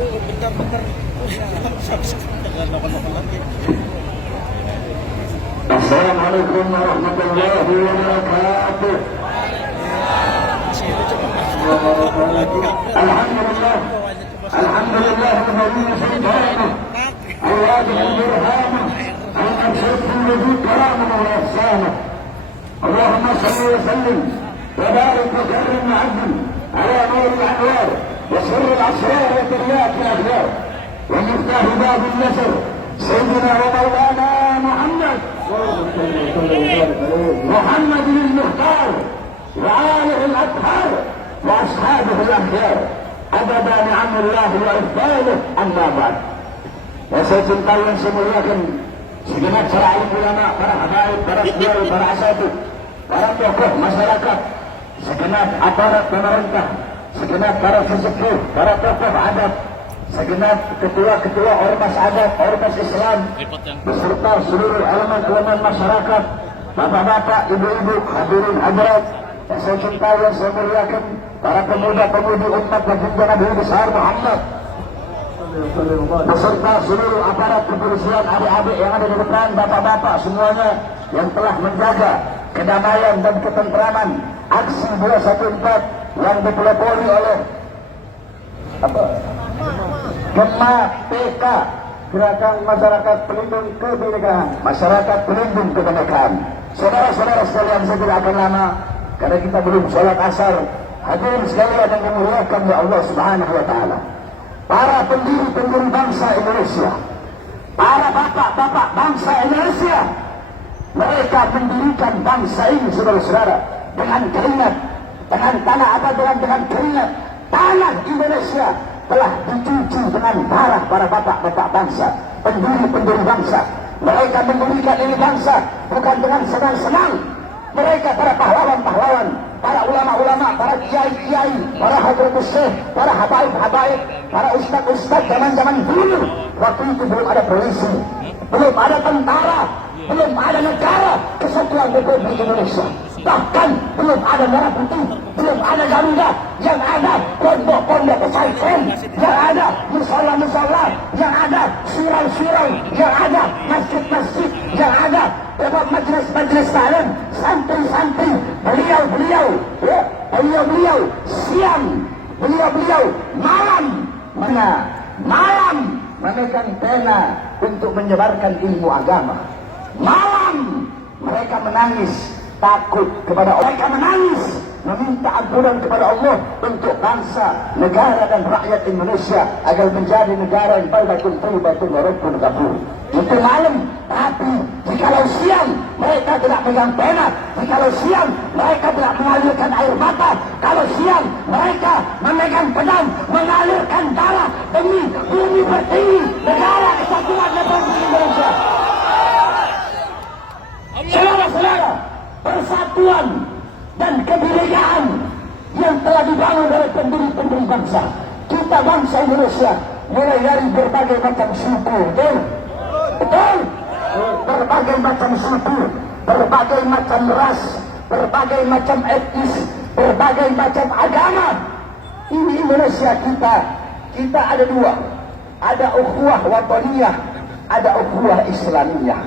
bentar-bentar Assalamualaikum warahmatullahi wabarakatuh. Alhamdulillah, alhamdulillah alladzi subhanahu al-wajib al-burhan al-absir alladhi karama wa ihsana. Allahumma salli wa sallim wa barik wa karim wa azim ala nur al-anwar wa sirr al-asrar wa tiryaq al-akhyar wa miftah bab al-nasr sayyidina wa maulana محمد المختار وآله الأطهار وأصحابه الأخيار عدد نعم الله وإفضاله أما بعد. Saya cintai yang saya muliakan segenap para alim ulama, para habaib, para kiai, para asatidz, para tokoh masyarakat, segenap aparat pemerintah, segenap para sesepuh, para tokoh adat, segenap ketua-ketua ormas adat, ormas Islam, beserta seluruh elemen-elemen masyarakat, bapak-bapak, ibu-ibu, hadirin hadirat yang saya cintai, yang saya muliakan, para pemuda-pemudi umat baginda Nabi besar Muhammad, beserta seluruh aparat kepolisian, adik-adik yang ada di depan, bapak-bapak semuanya yang telah menjaga kedamaian dan ketentraman aksi 214 yang dipelopori oleh Gema PK, Gerakan Masyarakat Pelindung Kebinekaan, Masyarakat Pelindung Kebinekaan. Saudara-saudara sekalian, saya tidak akan lama karena kita belum sholat asar. Hadirin sekalian yang dimuliakan oleh Allah Subhanahu wa taala. Para pendiri-pendiri bangsa Indonesia, para bapak-bapak bangsa Indonesia, mereka mendirikan bangsa ini, saudara-saudara, dengan keringat, dengan tanah apa dengan keringat. Tanah Indonesia telah dicuci dengan darah para bapak-bapak bangsa, pendiri-pendiri bangsa. Mereka mendirikan ini bangsa bukan dengan senang-senang. Mereka para pahlawan-pahlawan, para ulama-ulama, para kiai-kiai, para hadratus syekh, para habaib-habaib, para ustaz-ustaz zaman-zaman dulu. Waktu itu belum ada polisi, belum ada tentara, belum ada negara kesatuan Republik Indonesia. Bahkan belum ada merah putih, belum ada Garuda, yang ada pondok-pondok pesantren, yang ada musola-musola, yang ada surau-surau, yang ada masjid-masjid, yang ada majelis-majelis taklim, santri-santri, beliau-beliau siang, beliau-beliau malam memegang pena untuk menyebarkan ilmu agama. Malam mereka menangis takut kepada Allah, mereka menangis meminta ampunan kepada Allah untuk bangsa, negara dan rakyat Indonesia agar menjadi negara yang baldatun thayyibatun wa rabbun ghafur. Itu malam. Tapi jikalau siang mereka tidak pegang pena, jikalau siang mereka tidak mengalirkan air mata, kalau siang mereka memegang pedang mengalirkan darah demi bumi pertiwi negara kesatuan Republik Indonesia. Saudara-saudara, persatuan dan kebinekaan yang telah dibangun oleh pendiri-pendiri bangsa kita, bangsa Indonesia, mulai dari berbagai macam suku, betul? Berbagai macam suku, berbagai macam ras, berbagai macam etnis, berbagai macam agama. Ini Indonesia kita ada dua, ada ukhuwah wataniyah, ada ukhuwah islamiyah.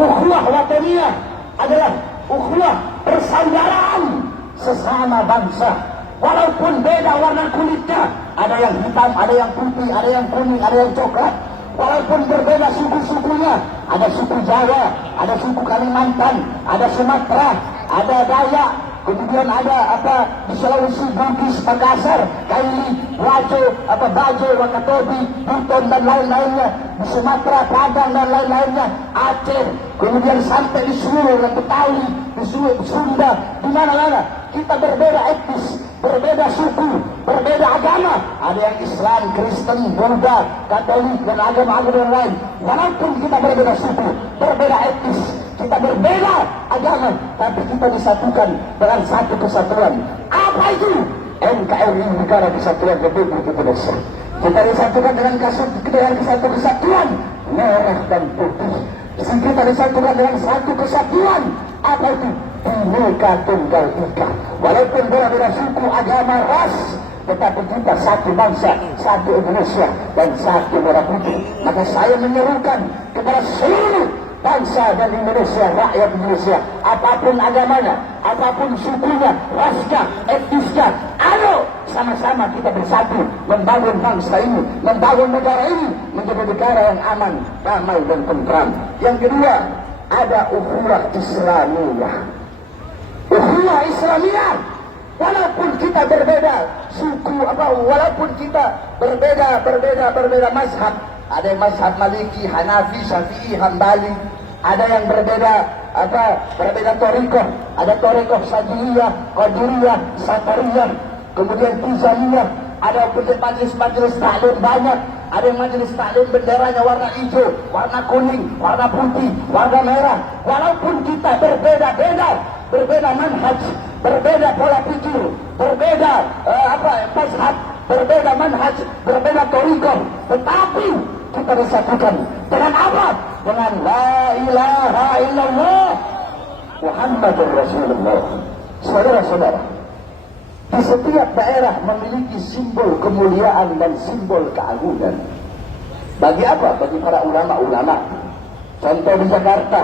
Ukhuwah wataniyah adalah ukhuwah persaudaraan sesama bangsa, walaupun beda warna kulitnya, ada yang hitam, ada yang putih, ada yang kuning, ada yang coklat, walaupun berbeda suku-sukunya, ada suku Jawa, ada suku Kalimantan, ada Sumatera, ada Dayak, kemudian ada di Sulawesi, Bugis, Makassar, Kaili, Bajo, Wakatobi, Buton dan lain-lainnya, di Sumatera, Padang dan lain-lainnya, Aceh, kemudian sampai di seluruh Betawi, di Sunda, di mana-mana. Kita berbeda etnis, berbeda suku, berbeda agama. Ada yang Islam, Kristen, Buddha, Katolik, dan agama-agama yang lain. Walaupun kita berbeda suku, berbeda etnis, kita berbeda agama, tapi kita disatukan dengan satu kesatuan. Apa itu? NKRI, Negara Kesatuan Republik Indonesia. Kita disatukan dengan satu kesatuan merah dan putih. Kita disatukan dengan satu kesatuan. Apa itu? Bhinneka Tunggal Ika. Walaupun berbeda suku, agama, ras, tetapi kita satu bangsa, satu Indonesia, dan satu merah putih. Maka saya menyerukan kepada seluruh bangsa dan Indonesia, rakyat Indonesia, apapun agamanya, apapun sukunya, rasnya, etnisnya, ayo sama-sama kita bersatu membangun bangsa ini, membangun negara ini menjadi negara yang aman, damai dan tentram. Yang kedua, ada ukhuwah Islamiyah. Ukhuwah Islamiyah, walaupun kita berbeda suku, walaupun kita berbeda mazhab. Ada yang mazhab Maliki, Hanafi, Syafi'i, Hambali. Ada yang berbeda thariqah. Ada thariqah Sadiliyah, Qadiriyah, Satariyah, kemudian Tizaniyah. Ada majelis-majelis taklim banyak. Ada yang majelis taklim benderanya warna hijau, warna kuning, warna putih, warna merah. Walaupun kita berbeda manhaj, berbeda pola pikir, berbeda mazhab, berbeda manhaj, berbeda thariqah, tetapi kita disatukan dengan apa? Dengan la ilaha illallah Muhammadur Rasulullah. Saudara-saudara, di setiap daerah memiliki simbol kemuliaan dan simbol keagungan. Bagi apa? Bagi para ulama-ulama. Contoh di Jakarta.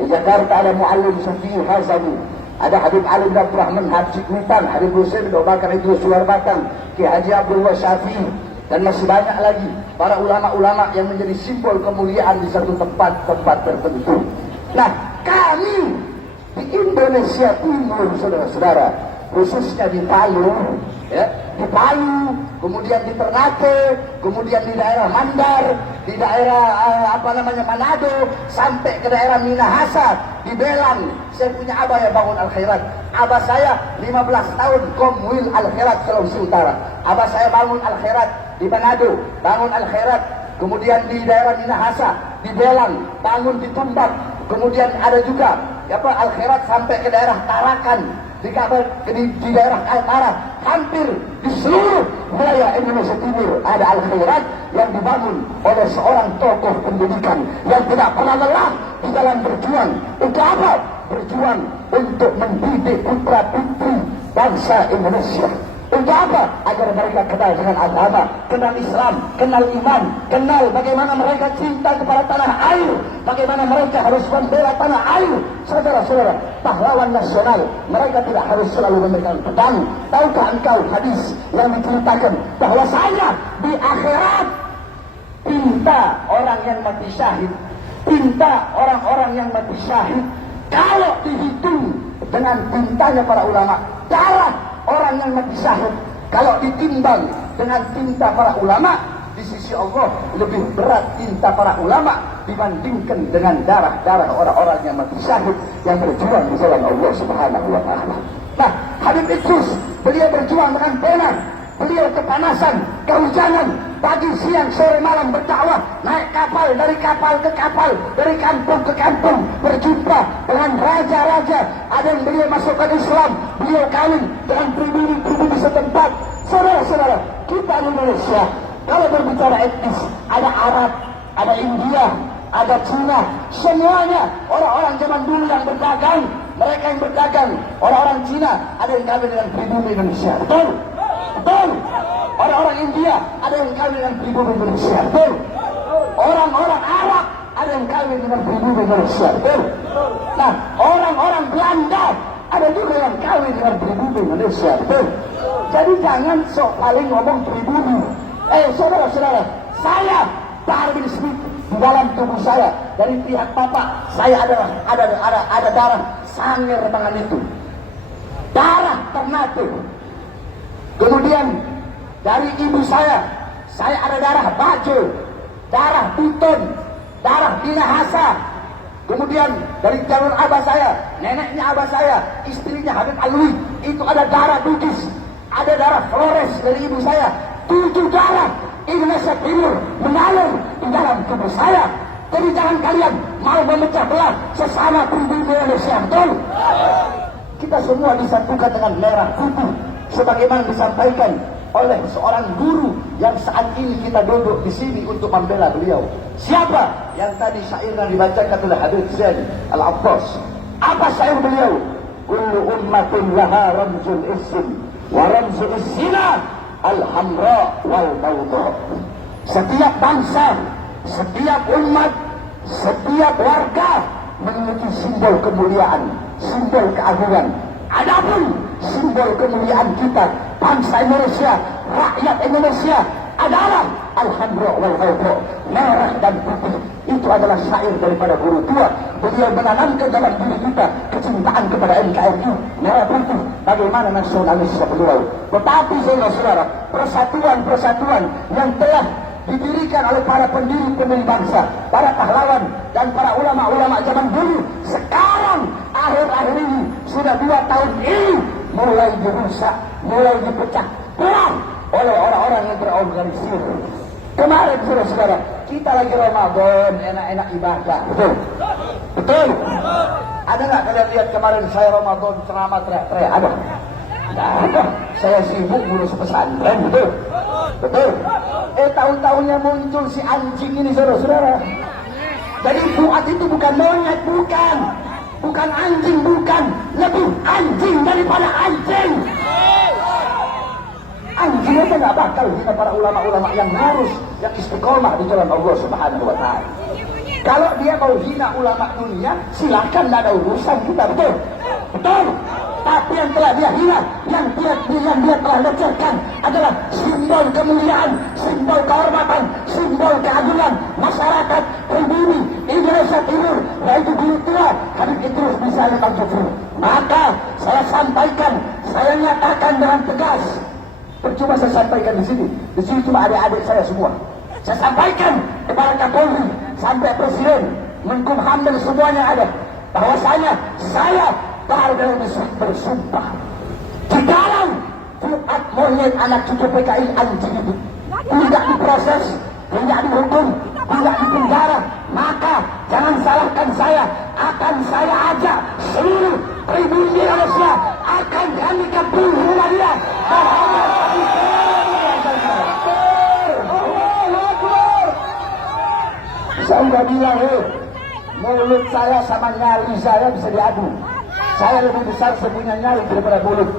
Di Jakarta ada Muallim Syafi'i Hazani, ada Habib Ali bin Abdul Rahman Haji Kuitan, Habib Hussein bin Abu Bakar Idrus Suwarbatan, Ki Haji Abdullah Syafi'i, dan masih banyak lagi para ulama-ulama yang menjadi simbol kemuliaan di satu tempat tertentu. Nah, kami di Indonesia Timur, saudara-saudara, khususnya di Palu, di Palu, kemudian di Ternate, kemudian di daerah Mandar, di daerah Manado, sampai ke daerah Minahasa, di Belang. Saya punya abah yang bangun Al-Khairat. Abah saya 15 tahun Komwil Al-Khairat Sulawesi Utara. Abah saya bangun Al-Khairat di Manado, bangun Al-Khairat, kemudian di daerah Minahasa, di Belang, bangun di Tumbak, kemudian ada juga Al-Khairat sampai ke daerah Tarakan, di daerah Kaltara. Hampir di seluruh wilayah Indonesia Timur ada Al-Khairat yang dibangun oleh seorang tokoh pendidikan yang tidak pernah lelah di dalam berjuang. Untuk apa? Berjuang untuk mendidik putra putri bangsa Indonesia. Untuk apa? Agar mereka kenal dengan agama, kenal Islam, kenal iman, kenal bagaimana mereka cinta kepada tanah air, bagaimana mereka harus membela tanah air. Saudara-saudara, pahlawan nasional, mereka tidak harus selalu memegang pedang. Tahukah engkau hadis yang diceritakan bahwasanya di akhirat pinta orang yang mati syahid, pinta orang-orang yang mati syahid, kalau dihitung dengan tintanya para ulama, darah orang yang mati syahid kalau ditimbang dengan tinta para ulama, di sisi Allah lebih berat tinta para ulama dibandingkan dengan darah-darah orang-orang yang mati syahid yang berjuang di jalan Allah Subhanahu wa taala. Nah, Habib Idrus, beliau berjuang dengan benar. Beliau kepanasan, kehujanan, pagi, siang, sore, malam berdakwah, naik kapal ke kapal, dari kampung ke kampung, berjumpa dengan raja-raja. Ada yang beliau masukkan Islam, beliau kawin dengan pribumi setempat. Saudara-saudara, kita di Indonesia, kalau berbicara etnis, ada Arab, ada India, ada Cina, semuanya orang-orang zaman dulu yang berdagang. Mereka yang berdagang, orang-orang Cina, ada yang kawin dengan pribumi Indonesia. Betul? Betul. Orang-orang India ada yang kawin dengan pribumi Indonesia. Betul. Orang-orang Arab ada yang kawin dengan pribumi Indonesia. Betul. Nah, orang-orang Belanda ada juga yang kawin dengan pribumi Indonesia. Betul. Jadi jangan sok paling ngomong pribumi. Saudara-saudara, saya Bahar bin Smith, di dalam tubuh saya dari pihak bapak saya ada darah Sangir tangan itu, darah Ternate. Kemudian dari ibu saya ada darah Bajo, darah Buton, darah Minahasa. Kemudian dari jalur abah saya, neneknya abah saya, istrinya Habib Alwi, itu ada darah Bugis, ada darah Flores dari ibu saya. 7 darah Indonesia Timur mengalir di dalam tubuh saya. Jadi jangan kalian mau memecah belah sesama pribumi Indonesia. Betul? Kita semua disatukan dengan merah putih, sebagaimana disampaikan oleh seorang guru yang saat ini kita duduk di sini untuk membela beliau. Siapa? Yang tadi syairnya dibacakan oleh Habib Zain Al-Abbas. Apa syair beliau? Kullu ummatin laha ramzul ism waramzu zina al-hamra wal bawda. Setiap bangsa, setiap umat, setiap warga memiliki simbol kemuliaan, simbol keagungan. Adapun simbol kemuliaan kita, bangsa Indonesia, rakyat Indonesia adalah al-hamra wal bawda, merah dan putih. Itu adalah syair daripada guru tua. Beliau menanamkan dalam diri kita kecintaan kepada NKRI, merah putih, bagaimana nasionalisme beliau. Tetapi saudara-saudara, persatuan-persatuan yang telah didirikan oleh para pendiri bangsa, para pahlawan dan para ulama-ulama zaman dulu, sekarang akhir-akhir ini sudah 2 tahun ini mulai dirusak, mulai dipecah belah oleh orang-orang yang terorganisir. Kemarin saudara-saudara, kita lagi Ramadan, enak-enak ibadah, betul? Betul? Ada nggak kalian lihat kemarin saya Ramadan ceramah teriak-teriak? Ada? Tidak ada. Saya sibuk ngurus pesantren, betul? Betul? Tahun-tahunnya muncul si anjing ini saudara-saudara. Jadi Fuad itu bukan monyet, bukan. Bukan anjing, bukan. Lebih anjing daripada anjing. Anjing itu nggak bakal hina para ulama-ulama yang lurus, yang istiqomah di jalan Allah Subhanahu wa Ta'ala. Kalau dia mau hina ulama dunia, silakan, tidak ada urusan kita, betul? Betul. Tapi yang telah dia hina, yang dia telah lecehkan adalah simbol kemuliaan, simbol kehormatan, simbol keagungan masyarakat pribumi Indonesia Timur, yaitu dulu tua Habib Idrus bin Salim Al-Jufri. Maka saya sampaikan, saya nyatakan dengan tegas. Percuma saya sampaikan di sini cuma adik-adik saya semua. Saya sampaikan kepada Kapolri sampai Presiden, Menkumham dan semuanya ada, bahwasanya saya baru bersumpah jikalau Fuad monyet anak cucu PKI anjing itu tidak diproses, tidak dihukum, tidak dipenjara, maka jangan salahkan saya. Akan saya ajak seluruh pribumi Indonesia, akan kami kepung rumah dia. Saya udah bilang, mulut saya sama nyali saya bisa diadu. Saya lebih besar punya nyali daripada mulut.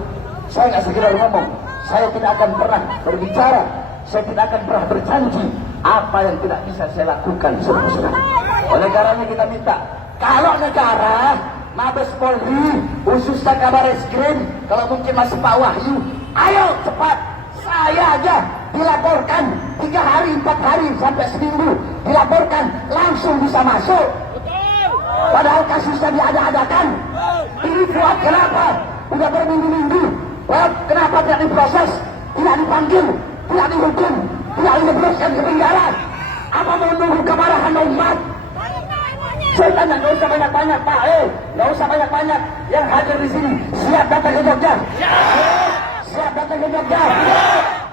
Saya nggak sekedar ngomong, saya tidak akan pernah berbicara, saya tidak akan pernah berjanji apa yang tidak bisa saya lakukan, saudara-saudara. Oleh karenanya kita minta, kalau negara, Mabes Polri, khususnya Kabar Eskrim, kalau mungkin masih Pak Wahyu, ayo cepat, saya aja dilaporkan 3 hari, 4 hari sampai seminggu, dilaporkan langsung bisa masuk. Padahal kasusnya diada-adakan. Ini Fuad kenapa? Udah berminggu-minggu. Kenapa tidak diproses? Tidak dipanggil, tidak dihukum, tidak dijebloskan ke penjara? Apa mau nunggu kemarahan umat? Saya tanya, nggak usah banyak-banyak Pak, nggak usah banyak-banyak. Yang hadir di sini siap datang ke Jogja? Siap datang ke Jogja?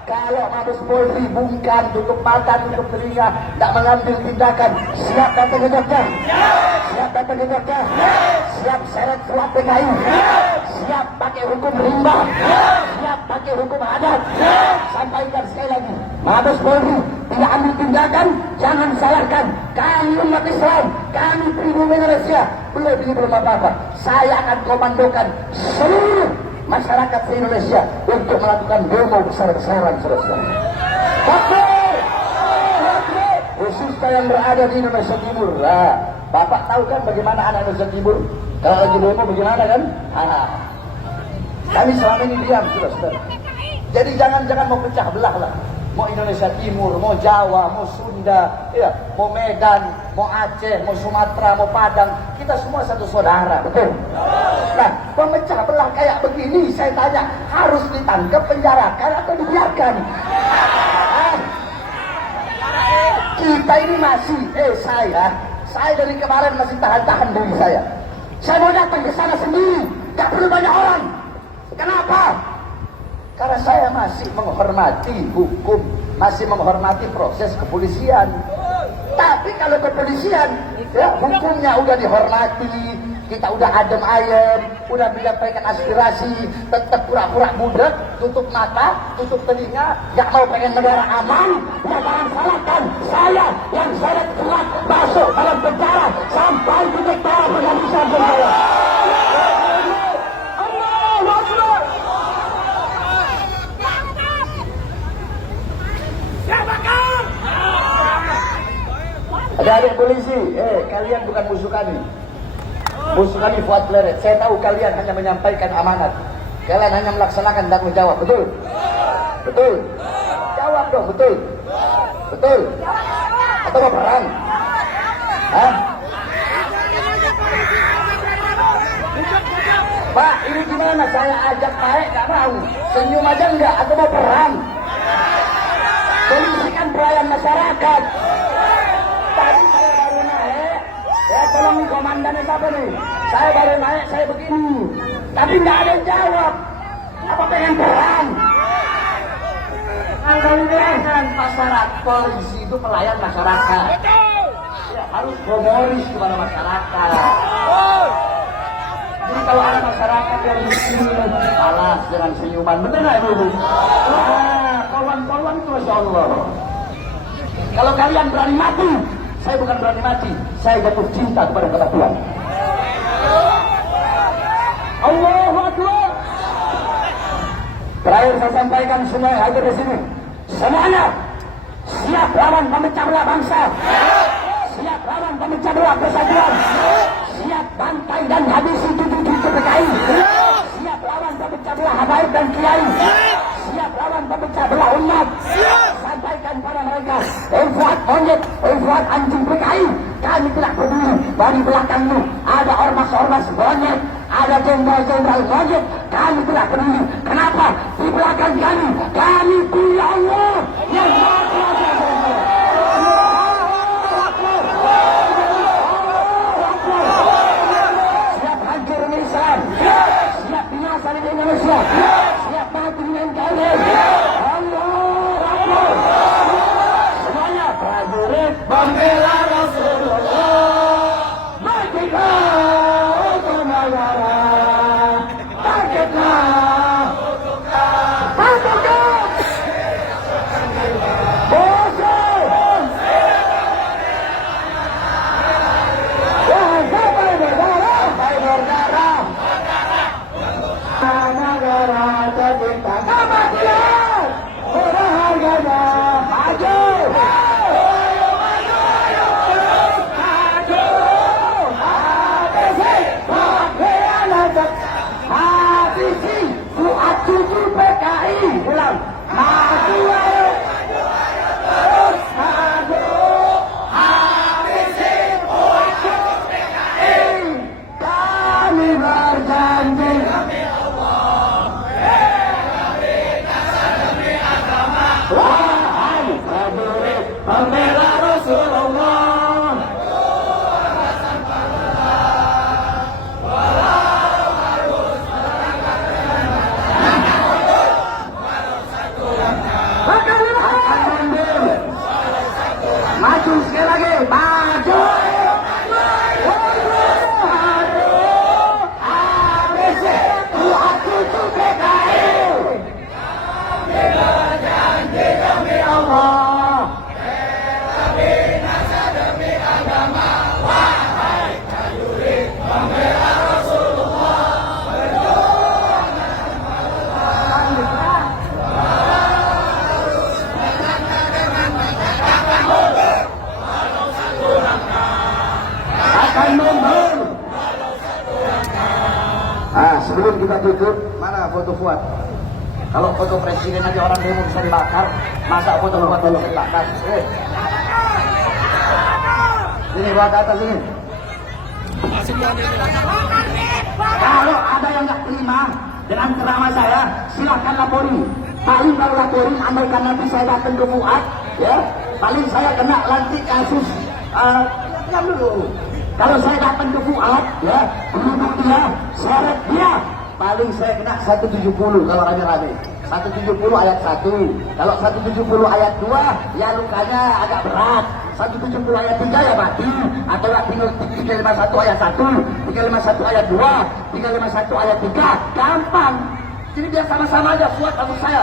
Kalau Mabes Polri bungkam, tutup mata, tutup telinga, tidak mengambil tindakan, siap datang ke Jogja? Siap datang ke Jogja? Siap seret surat PKI? Siap pakai hukum rimba? Siap pakai hukum adat? Sampaikan sekali lagi, Mabes Polri tidak ambil tindakan, jangan salahkan kami umat Islam, kami pribumi Indonesia. Belum apa-apa, saya akan komandokan seluruh masyarakat di Indonesia untuk melakukan demo besar-besaran, saudara-saudara. Takbir! Khususnya yang berada di Indonesia Timur. Nah, Bapak tahu kan bagaimana anak Indonesia Timur kalau lagi demo bagaimana kan? Kami selama ini diam, saudara-saudara. Jadi jangan mau pecah belah lah. Mau Indonesia Timur, mau Jawa, mau Sunda, ya, mau Medan, mau Aceh, mau Sumatera, mau Padang, kita semua satu saudara, betul? Nah, pemecah belah kayak begini, saya tanya, harus ditangkap, penjarakan atau dibiarkan? Kita ini masih, saya dari kemarin masih tahan-tahan diri saya. Saya mau datang ke sana sendiri, gak perlu banyak orang. Kenapa? Karena saya masih menghormati hukum, masih menghormati proses kepolisian. Tapi kalau kepolisian, ya, hukumnya udah dihormati, kita udah adem ayem, udah menyampaikan aspirasi, tetap pura-pura budek, tutup mata, tutup telinga, gak mau pengen negara aman, ya jangan salahkan saya yang saya telah masuk dalam penjara sampai titik darah penghabisan saya. Adik-adik polisi, kalian bukan musuh kami. Musuh kami Fuad Kleret. Saya tahu kalian hanya menyampaikan amanat. Kalian hanya melaksanakan tanggung jawab, betul? Betul? Jawab dong, betul? Betul? Atau mau perang? Hah? Pak, ini gimana? Saya ajak naik, gak mau. Senyum aja enggak, atau mau perang? Polisi kan pelayan masyarakat. Tadi saya baru naik. Ya tolong nih komandannya siapa nih? Saya baru naik, saya begini. Tapi nggak ada yang jawab. Apa pengen perang? Kan masyarakat, polisi itu pelayan masyarakat. Ya, harus humoris kepada masyarakat. Jadi kalau ada masyarakat yang disini balas dengan senyuman, bener nggak ibu? Wah, kawan-kawan itu masya Allah. Kalau kalian berani mati, saya bukan berani mati, saya jatuh cinta kepada kata Tuhan. Allahu Akbar. Terakhir saya sampaikan semua yang hadir di sini, semuanya siap lawan pemecah belah bangsa, siap lawan pemecah belah persatuan, siap bantai dan habisi cucu-cucu PKI, siap lawan pemecah belah habaib dan kiai, siap lawan pemecah belah umat. Sampaikan pada mereka, Fuad monyet, Fuad anjing PKI, kami tidak peduli. Dari belakangmu ada ormas-ormas monyet, ada jenderal-jenderal monyet, kami tidak peduli. Kenapa? Di belakang kami punya Allah yang Maha Kuasa. Siap hancur Islam, siap binasa di Indonesia, siap mati dengan kalian. Semuanya prajurit membela Rasulullah, bangkitlah untuk negara, bangkitlah untuk negara tercinta, kematian berharganya, maju, habisi Fuad cucu PKI, ulang, maju ayo, terus maju, habisi Fuad cucu PKI, kami berjanji. Wahai prajurit pembela Rasulullah, maju sekali lagi, maju, ABC Fuad cucu PKI. Demi Allah, demi nasa, demi agama, wahai prajurit pembela Rasulullah, berjuang akan mundur. Sebelum kita tutup, mana foto Fuad? Kalau foto presiden aja orang demo bisa dibakar, masa foto Fuad bisa dibakar? Sini, bawa ke atas sini. Kalau ada yang nggak terima dengan ceramah saya, silakan lapori. Paling kalau laporin, andaikan nanti saya datang ke Fuad, ya, paling saya kena nanti kasus. Diam dulu. Kalau saya datang ke Fuad, ya, duduk dia, seret dia, paling saya kena 170 kalau rame-rame. 170 ayat 1. Kalau 170 ayat 2, ya lukanya agak berat. 170 ayat 3 ya mati. Atau 351 ayat 1, 351 ayat 2, 351 ayat 3. Gampang. Jadi dia sama-sama aja, Fuad masuk saya,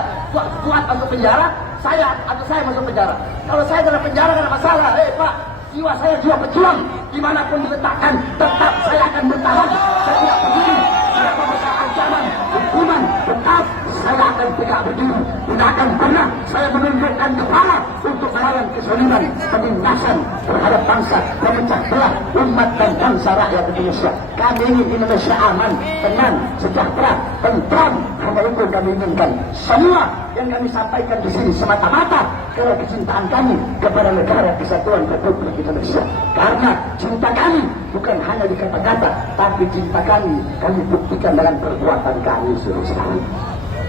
Fuad masuk penjara, saya atau saya masuk penjara. Kalau saya dalam penjara gak ada masalah. Pak, jiwa saya jiwa pejuang, dimanapun diletakkan, tetap saya akan bertahan. Setiap begini, siapa besar ancaman, hukuman, tetap saya akan akan tegak berdiri. Tidak akan pernah saya menundukkan kepala untuk melawan kezaliman, penindasan terhadap bangsa, memecah belah umat dan bangsa rakyat Indonesia. Kami ingin Indonesia aman, tenang, sejahtera, tentram. Hanya itu yang kami inginkan. Semua yang kami sampaikan di sini semata-mata karena kecintaan kami kepada negara kesatuan Republik Indonesia. Karena cinta kami bukan hanya di kata-kata, tapi cinta kami buktikan dalam perbuatan kami saudara-saudara.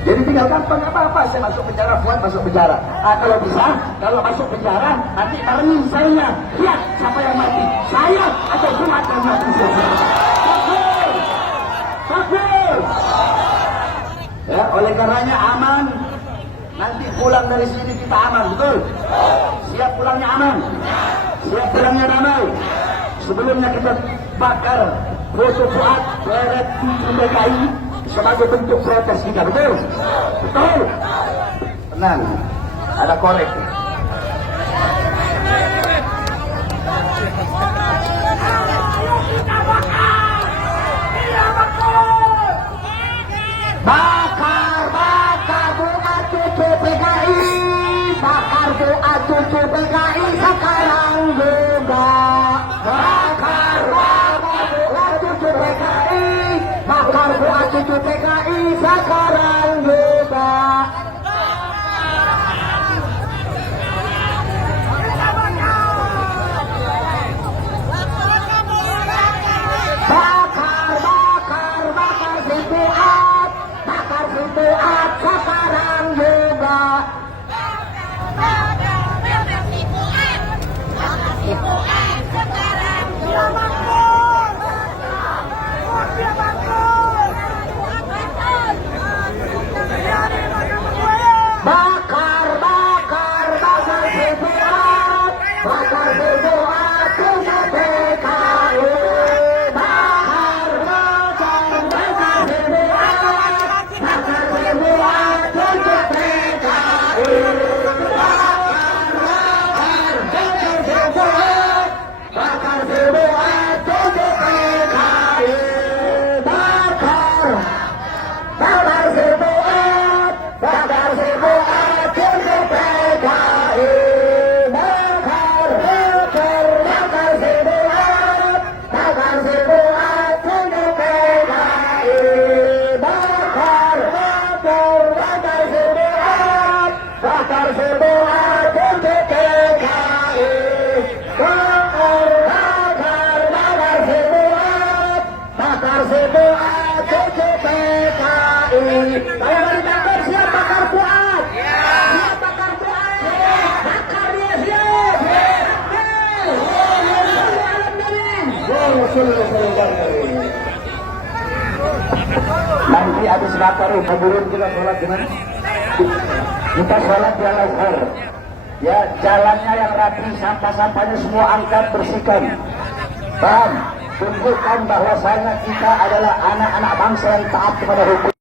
Jadi tinggal gampang apa-apa, saya masuk penjara, Fuad masuk penjara. Kalau bisa, kalau masuk penjara, nanti barengi saya. Lihat siapa yang mati, saya atau Fuad yang mati. Takbir. Ya, oleh karenanya aman. Nanti pulang dari sini kita aman, betul? Siap pulangnya aman, siap pulangnya damai. Sebelumnya kita bakar foto Fuad beret PKI sebagai bentuk protes kita, betul? Betul? Tenang, ada korek. Bakar Fuad PKI, bakar Fuad PKI sekarang juga. Bakar Fuad PKI, bakar Fuad PKI sekarang juga. Fuad sekarang juga. Kalau ditangkap siap bakar Fuad. Siap bakar Fuad. Bakar dia siap. Nanti habis bakar kuburan kita sholat gimana? Kita sholat di Al-Azhar. Ya, jalannya yang rapi, sampah-sampahnya semua angkat, bersihkan. Paham? Tunjukkan bahwasanya kita adalah anak-anak bangsa yang taat kepada hukum.